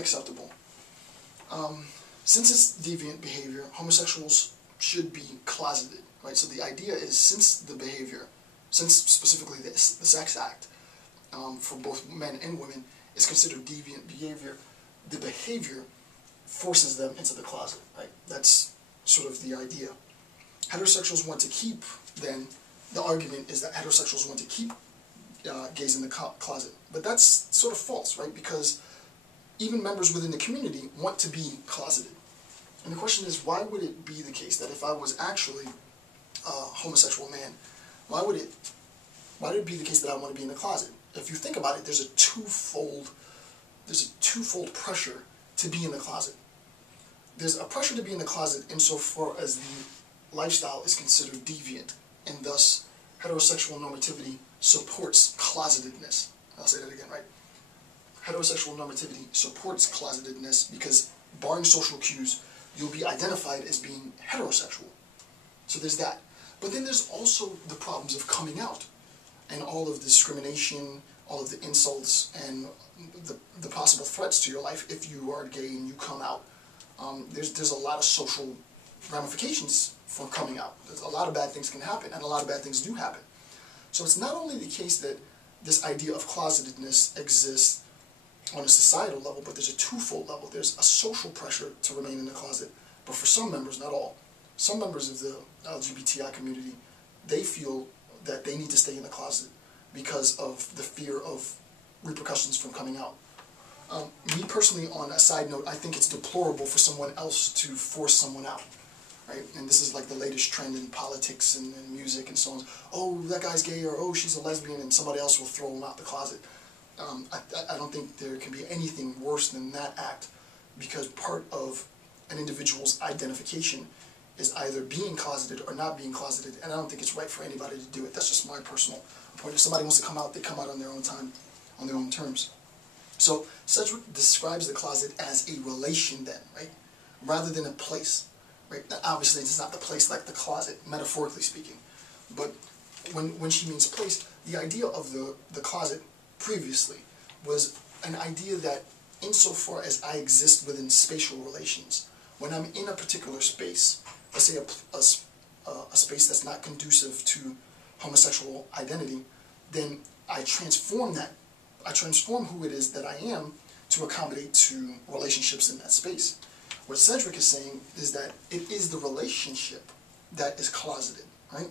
unacceptable. Since it's deviant behavior, homosexuals should be closeted, right? So the idea is, since specifically the sex act, for both men and women, is considered deviant behavior, the behavior forces them into the closet, right? That's sort of the idea. Heterosexuals want to keep, then, the argument is that heterosexuals want to keep gays in the closet. But that's sort of false, right? Because even members within the community want to be closeted. And the question is, why would it be the case that if I was actually a homosexual man, why would it be the case that I want to be in the closet? If you think about it, there's a twofold pressure to be in the closet. There's a pressure to be in the closet insofar as the lifestyle is considered deviant, and thus heterosexual normativity supports closetedness. I'll say that again, right? Heterosexual normativity supports closetedness because, barring social cues, you'll be identified as being heterosexual. So there's that. But then there's also the problems of coming out, and all of the discrimination, all of the insults, and the possible threats to your life if you are gay and you come out. There's a lot of social ramifications for coming out. There's a lot of bad things can happen, and a lot of bad things do happen. So it's not only the case that this idea of closetedness exists on a societal level, but there's a twofold level. There's a social pressure to remain in the closet, but for some members, not all. Some members of the LGBTI community, they feel that they need to stay in the closet because of the fear of repercussions from coming out. Me personally, on a side note, I think it's deplorable for someone else to force someone out, right? And this is like the latest trend in politics and music and so on. Oh, that guy's gay, or oh, she's a lesbian, and somebody else will throw him out the closet. I don't think there can be anything worse than that act, because part of an individual's identification is either being closeted or not being closeted, and I don't think it's right for anybody to do it. That's just my personal point. If somebody wants to come out, they come out on their own time, on their own terms. So Sedgwick describes the closet as a relation then, right? Rather than a place, right? Now, obviously, it's not the place like the closet, metaphorically speaking. But when she means place, the idea of the closet previously was an idea that insofar as I exist within spatial relations, when I'm in a particular space, let's say a space that's not conducive to homosexual identity, then I transform who it is that I am to accommodate to relationships in that space. What Sedgwick is saying is that it is the relationship that is closeted, right?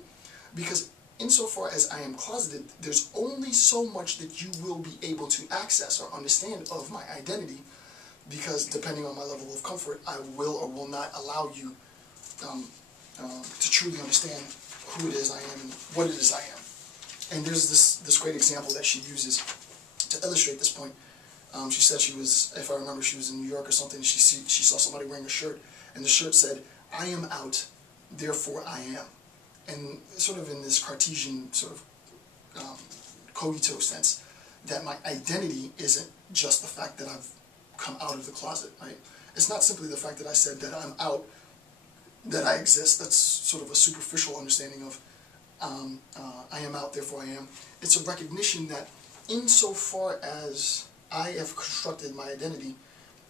Because insofar as I am closeted, there's only so much that you will be able to access or understand of my identity, because depending on my level of comfort, I will or will not allow you to truly understand who it is I am and what it is I am. And there's this great example that she uses to illustrate this point. She said she was, if I remember, she was in New York or something, and she saw somebody wearing a shirt, and the shirt said, "I am out, therefore I am." And sort of in this Cartesian sort of cogito sense, that my identity isn't just the fact that I've come out of the closet, right? It's not simply the fact that I said that I'm out, that I exist. That's sort of a superficial understanding of I am out, therefore I am. It's a recognition that insofar as I have constructed my identity,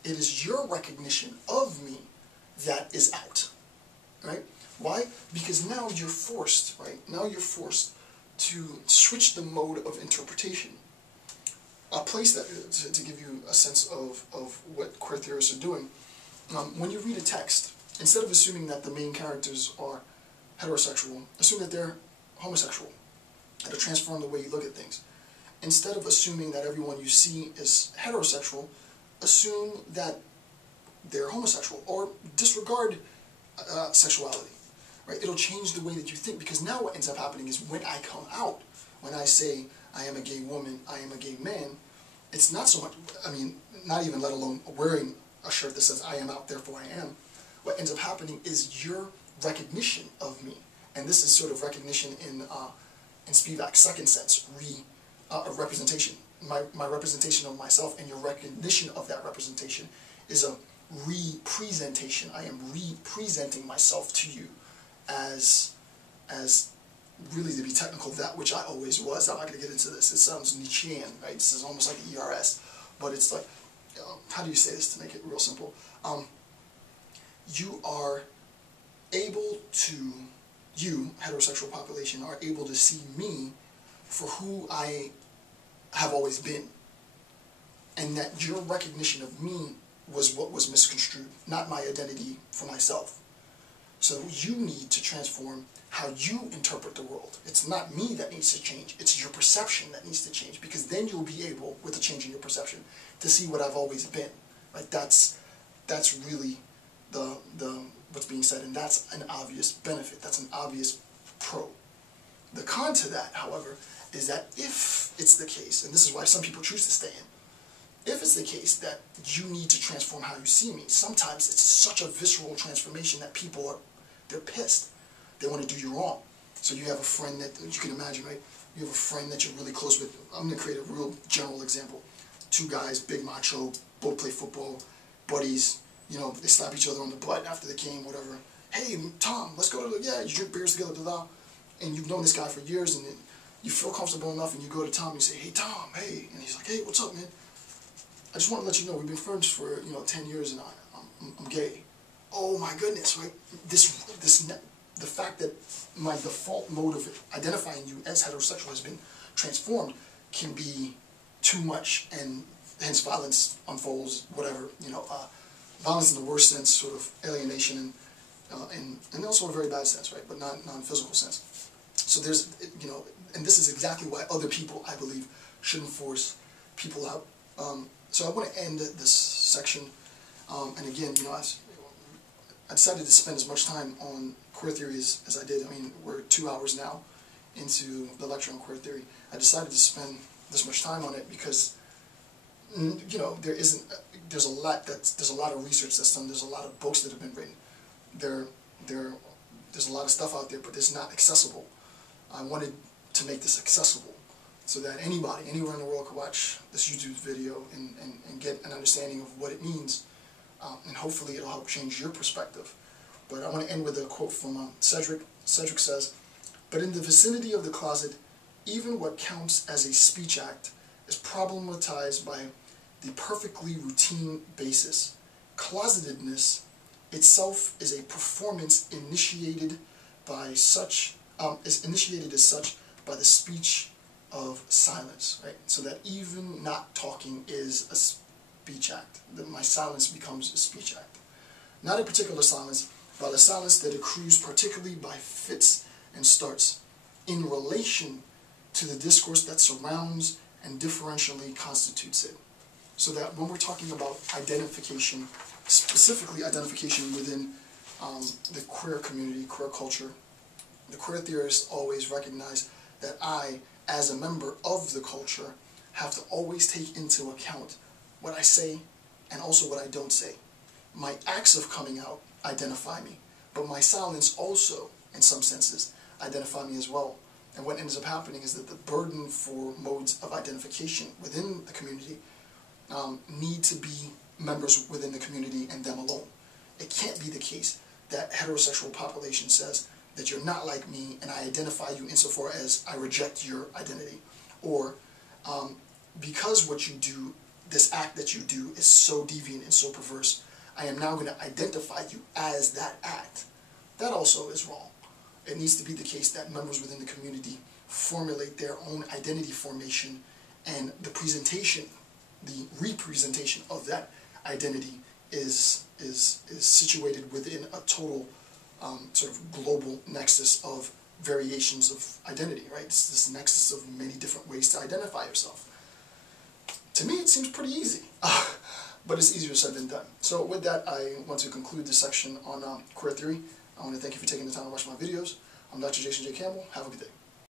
it is your recognition of me that is out, right? Why? Because now you're forced, right? Now you're forced to switch the mode of interpretation. A place that, to give you a sense of what queer theorists are doing, when you read a text, instead of assuming that the main characters are heterosexual, assume that they're homosexual, and to transform the way you look at things. Instead of assuming that everyone you see is heterosexual, assume that they're homosexual, or disregard sexuality. Right? It'll change the way that you think, because now what ends up happening is when I come out, when I say I am a gay woman, I am a gay man, it's not so much, I mean, not even let alone wearing a shirt that says I am out, therefore I am. What ends up happening is your recognition of me, and this is sort of recognition in Spivak's second sense, of representation. My representation of myself and your recognition of that representation is a representation. I am representing myself to you as really, to be technical, that which I always was. I'm not going to get into this. It sounds Nietzschean, right? This is almost like ERS, but it's like how do you say this to make it real simple? You are able to, you, heterosexual population, are able to see me for who I have always been. And that your recognition of me was what was misconstrued, not my identity for myself. So you need to transform how you interpret the world. It's not me that needs to change, it's your perception that needs to change, because then you'll be able, with a change in your perception, to see what I've always been. Right? That's really the what's being said, and that's an obvious benefit, that's an obvious pro. The con to that, however, is that if it's the case, and this is why some people choose to stay in, if it's the case that you need to transform how you see me, sometimes it's such a visceral transformation that people they're pissed. They want to do you wrong. So you have a friend that, you can imagine, right? You have a friend that you're really close with. I'm going to create a real general example. Two guys, big macho, both play football, buddies, you know, they slap each other on the butt after the game, whatever. Hey, Tom, let's go to the, yeah, you drink beers together, blah, blah. And you've known this guy for years, and then you feel comfortable enough, and you go to Tom and you say, hey, Tom, hey. And he's like, hey, what's up, man? I just want to let you know, we've been friends for, 10 years, and I'm gay. Oh my goodness, right? The fact that my default mode of identifying you as heterosexual has been transformed can be too much, and hence violence unfolds, whatever, violence in the worst sense, sort of alienation, and also in a very bad sense, right, but not non-physical sense. So there's, and this is exactly why other people, I believe, shouldn't force people out. So I want to end this section, and again, I decided to spend as much time on queer theory as I did. I mean, we're 2 hours now into the lecture on queer theory. I decided to spend this much time on it because, there's a lot of research that's done. There's a lot of books that have been written. There's a lot of stuff out there, but it's not accessible. I wanted to make this accessible so that anybody, anywhere in the world, could watch this YouTube video and get an understanding of what it means. And hopefully it'll help change your perspective. But I want to end with a quote from Cedric. Cedric says, "But in the vicinity of the closet, even what counts as a speech act is problematized by the perfectly routine basis. Closetedness itself is a performance initiated as such by the speech of silence." Right? So that even not talking is a speech act. That my silence becomes a speech act. Not a particular silence, but a silence that accrues particularly by fits and starts in relation to the discourse that surrounds and differentially constitutes it. So that when we're talking about identification, specifically identification within the queer community, queer culture, the queer theorists always recognize that I, as a member of the culture, have to always take into account what I say and also what I don't say. My acts of coming out identify me, but my silence also, in some senses, identify me as well. And what ends up happening is that the burden for modes of identification within the community need to be members within the community and them alone. It can't be the case that heterosexual population says that you're not like me and I identify you insofar as I reject your identity. Or because what you do, this act that you do is so deviant and so perverse, I am now going to identify you as that act. That also is wrong. It needs to be the case that members within the community formulate their own identity formation, and the presentation, the representation of that identity is situated within a total sort of global nexus of variations of identity, right? It's this nexus of many different ways to identify yourself. To me, it seems pretty easy, but it's easier said than done. So with that, I want to conclude this section on queer theory. I want to thank you for taking the time to watch my videos. I'm Dr. Jason J. Campbell. Have a good day.